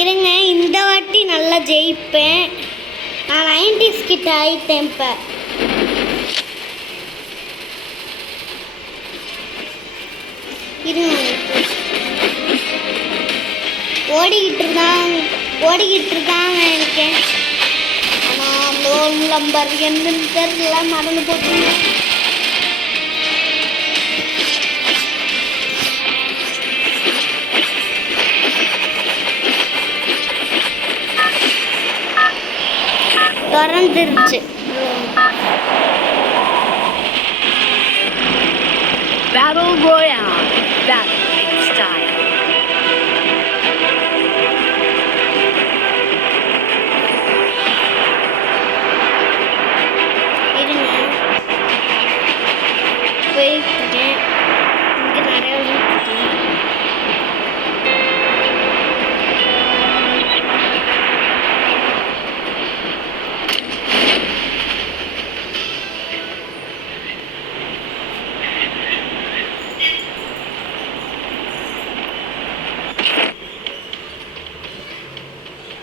இருங்க, இந்த வாட்டி நல்லா ஜெயிப்பேன். நான் 90s கிட்ட ஆயிட்டேன். இப்போ இருங்க, ஓடிக்கிட்டு இருக்காங்க எனக்கு. ஆனால் ரோல் நம்பர் என்னன்னு தெரியல, மறந்து போட்டுங்க. திறந்துருச்சு. Battle Royale. Battle in style. இருங்க, போயிட்டேன். இங்கே நிறைய இருக்கு.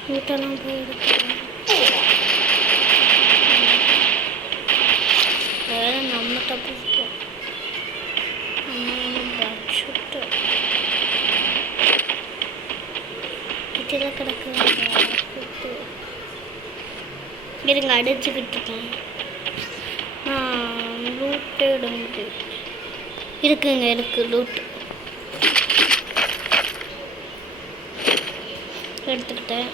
வீட்டெல்லாம் போய் எடுக்கிறேன். வேற நம்ம தப்பிச்சிட்டோம். பட்ஜெட்டு இதெல்லாம் கிடக்குது. இருங்க, அடிச்சுக்கிட்டு இருக்கேன். லூட்டு எடுங்க. இருக்குங்க, இருக்கு லூட்டு. எடுத்துக்கிட்டேன்.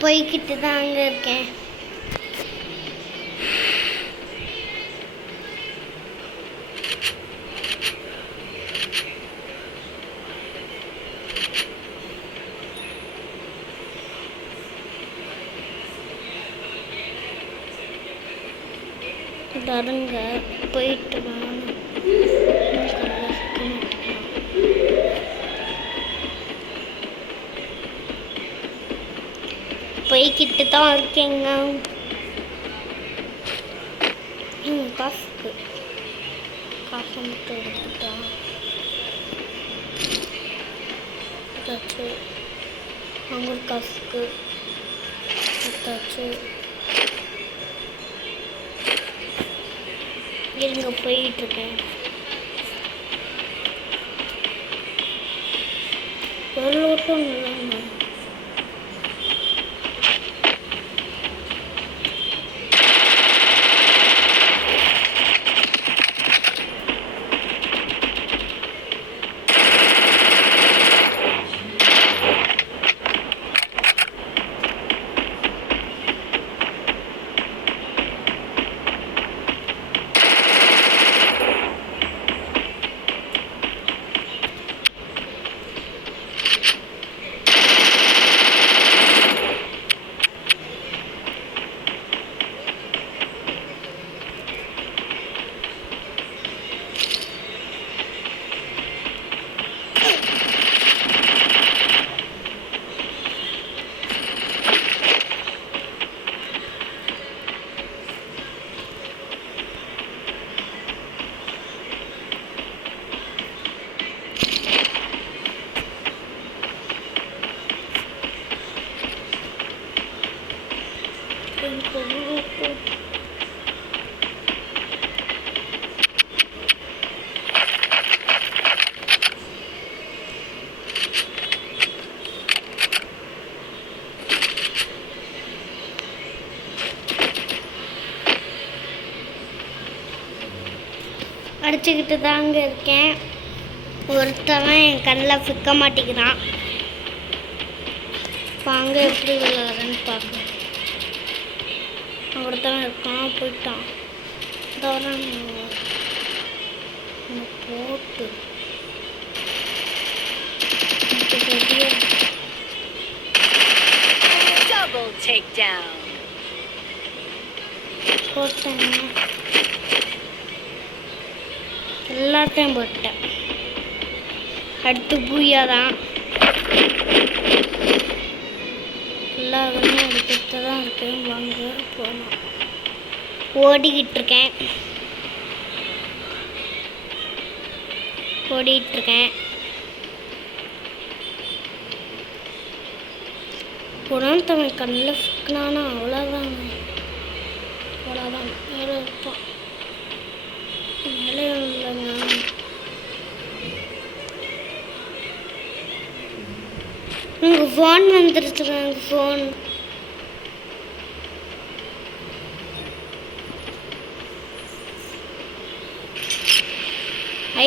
போய்கிட்டு தாங்க இருக்கேன். தருங்க, போயிட்டு வாங்க. போய்கிட்டு தான் இருக்கேங்க. காசு மட்டும் எடுத்துட்டா அவங்க காசுக்கு எடுத்தாச்சு. இருங்க, போயிட்டு இருக்கேன். ஒரு ஓட்டம் இல்லைங்க. அடிச்சுக்கிட்டு தாங்க இருக்கேன். ஒருத்தவன் என் கண்ணில் சிக்க மாட்டேங்கிறான். வாங்க எப்படி விளையாடுறேன்னு பார்க்கலாம். ஒருத்தவன் இருக்கான், போயிட்டான். போட்டு ரெடியாக down. போட்டேங்க, எல்லாத்தையும் போட்டேன். அடுத்து பூயா தான். எல்லா இதுலையும் எடுத்துட்டு தான் இருக்கேன். வாங்க போனோம். ஓடிக்கிட்டு இருக்கேன். உடனே தமிழ் கண்ணில் சிக்கினானா அவ்வளோதான். மேலே இருப்பான். மேலே இல்லைங்க. உங்கள் ஃபோன் வந்துருச்சுங்க. உங்கள் ஃபோன்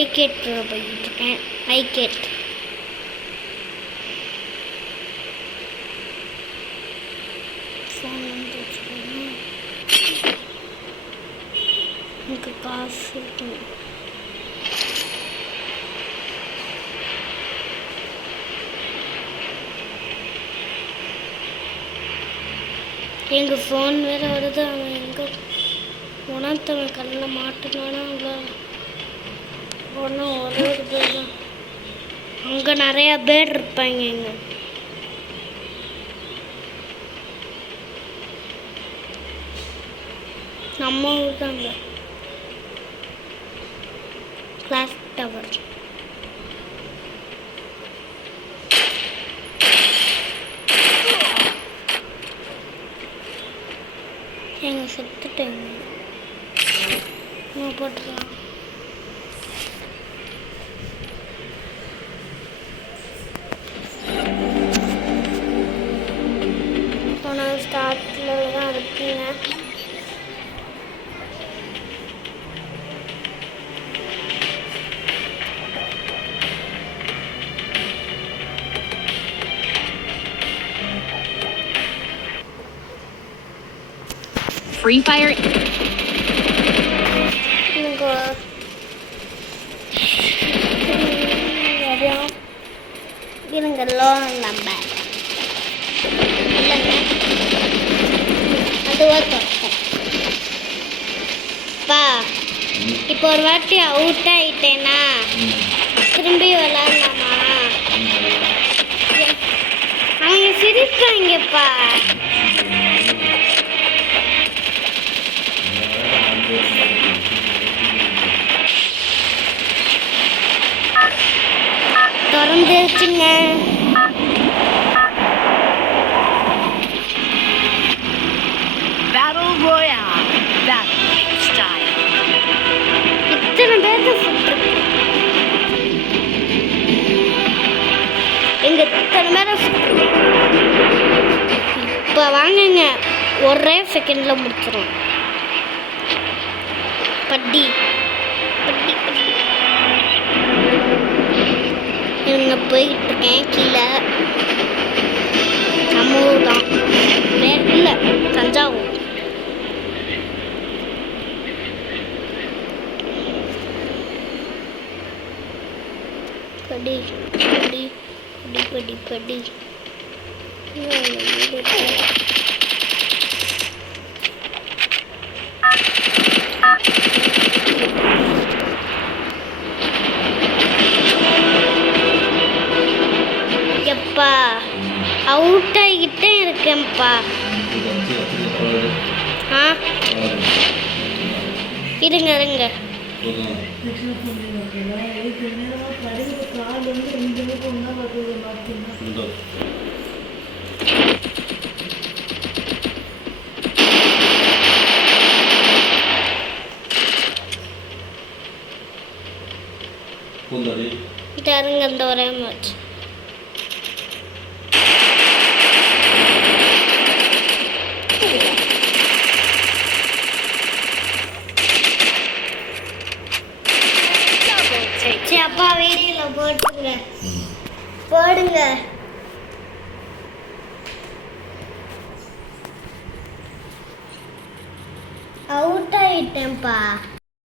ஐகேட் போய்கிட்டு இருக்கேன். ஐகேட் ஃபோன் வந்துருச்சுங்க. எனக்கு காசு இருக்கு. எங்கள் ஃபோன் வேறு வருது. அவன் எங்கே உணர்த்தவன் கண்ணில் மாட்டினானா அவ்வளோ ஒன்றும் ஒரே ஒரு பேர் தான். அங்கே நிறையா பேர் இருப்பாங்க. இங்கே நம்ம ஊர் தாங்க. Glass tower. எங்க செத்துட்டேங்க. நான் போட்டுக்கலாம். போனால் ஸ்டார்ட்ல தான் இருக்குங்க. Free Fire. இருங்க லோன் நம்பர் இல்லைங்க, அதுவாக தொடக்கும். இப்போ ஒரு வாட்டி அவுட் ஆயிட்டேன்னா திரும்பி விளாட்லாமா? அவங்க சிரிப்பாங்கப்பா. திறந்துருச்சுங்க. Battle Royale. Battle style. இத்தனை பேருக்கு எங்க இத்தனை பேரை இப்போ வாங்குங்க, ஒரே செகண்ட்ல முடிச்சிடும். பட்டி பட்டி பட்டி இவங்க போய்கிட்டு இருக்கேன். கீழே நம்ம ஊர் தான், வேறு இல்லை, தஞ்சாவூர். படி படி படி படி படி. எப்பா அவுட் ஆகிக்கிட்டே இருக்கேன்ப்பா. ஆ இருங்க இருங்க. தருங்க இந்த ஒரே மேட்ச். அப்பா வீடியோல போடுங்க. அவுட் ஆயிட்டேன்ப்பா.